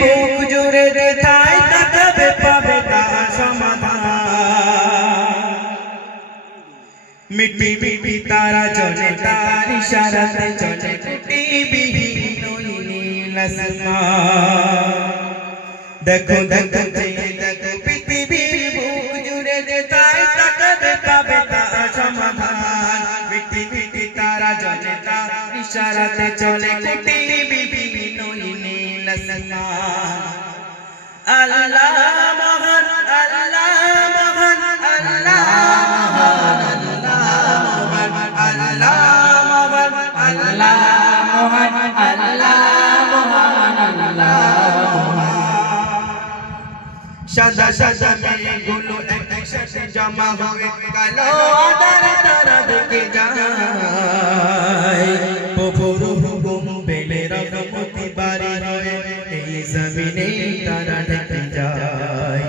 বুক জুড়ে যেথায় তাকাবে পাবে তার সমাধান। মিটি মিটি তারা চলে তার ইশারাতে চলে কুটিবিহীন ওই নীল আসমান। দেখো দেখো দেখো পৃথিবীর বুক জুড়ে যেথায় তাকাবে পাবে তার সমাধান। মিটি মিটি তারা চলে তার ইশারাতে চলে কুটিবিহীন ওই নীল আসমান। আল্লাহ মহান, আল্লাহ মহান, আল্লাহ মহান, আল্লাহ মহান, আল্লাহ মহান, আল্লাহ মহান, আল্লাহ মহান। সাদা সাদা মেঘগুলো একসাথে জমা হয়ে কালো আঁধার তারা ঢেকে যায়। প্রভুর হুকুম পেলে রহমতি বাড়ি হয়ে এই জমিনে তারা ঢেকে যায়।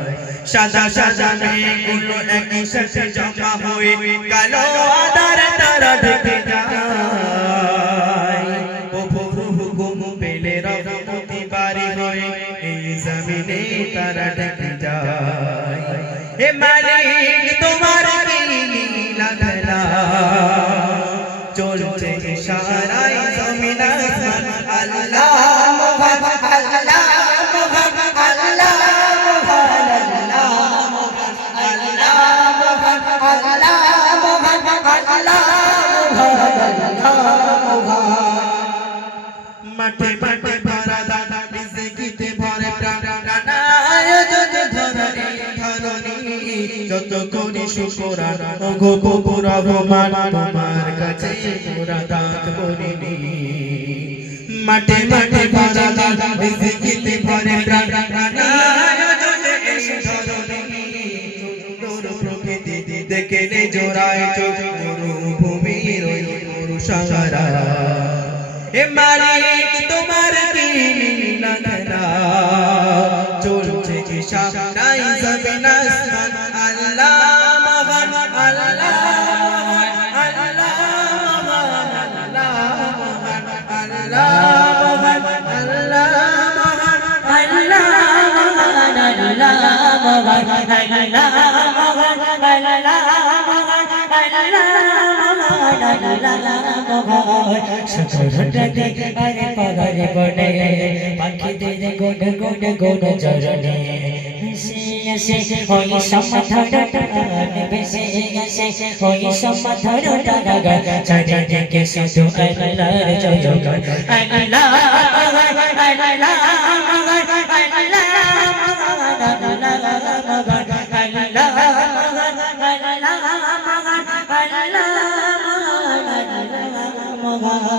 সাদা সাদা মেঘগুলো একসাথে জমা হয়ে কালো আঁধার তারা ঢেকে যায়। প্রভুর হুকুম পেলে রহমতি বাড়ি হয়ে এই জমিনে তারা ঢেকে যায়। হে মালিক তোমার কি লীলা খেলা, চলছে ইশারায় জমিন আসমান। আল্লাহ মহান, আল্লাহ মহান, আল্লাহ মহান, আল্লাহ মহান, আল্লাহ মহান, আল্লাহ মহান, আল্লাহ মহান, আল্লাহ মহান। মাঠে মাঠে ভরা দানা রিজিকিতে ভরে প্রাণ, নানা আয়োজনে ধরা এই ধরণী। যত করি শুকরান ওগো কবুর রহমান, তোমার কাছে মোরা দান করিনি। মাঠে মাঠে ভরা দানা রিজিকিতে ভরে প্রাণ, নানা আয়োজনে এই ধরণী। সুন্দর প্রকৃতি দেখে নে জোড়ায় চোখ, মরুভূমির ওই মরু সাগরা। হে মালিক তোমার কি লীলা খেলা, চলছে ইশারায় জমিন আসমান। আল্লাহ মহান, আল্লাহ মহান, আল্লাহ মহান, আল্লাহ মহান, আল্লাহ মহান, আল্লাহ মহান, আল্লাহ মহান, আল্লাহ মহান, আল্লাহ মহান, আল্লাহ মহান, সকলটাতে আরে পাগলে বনে পাখিদের গুণ গুণ গুণ চরণে ভেসে গেছে ওই সমাধান টান, ভেসে গেছে ওই সমাধান টান। চারিদিকে শুধু আল্লাহর জয়গান। আল্লাহ মহান, আল্লাহ মহান, আল্লাহ মহান, আল্লাহ মহান, আল্লাহ মহান, আল্লাহ মহান, আল্লাহ মহান, আল্লাহ মহান।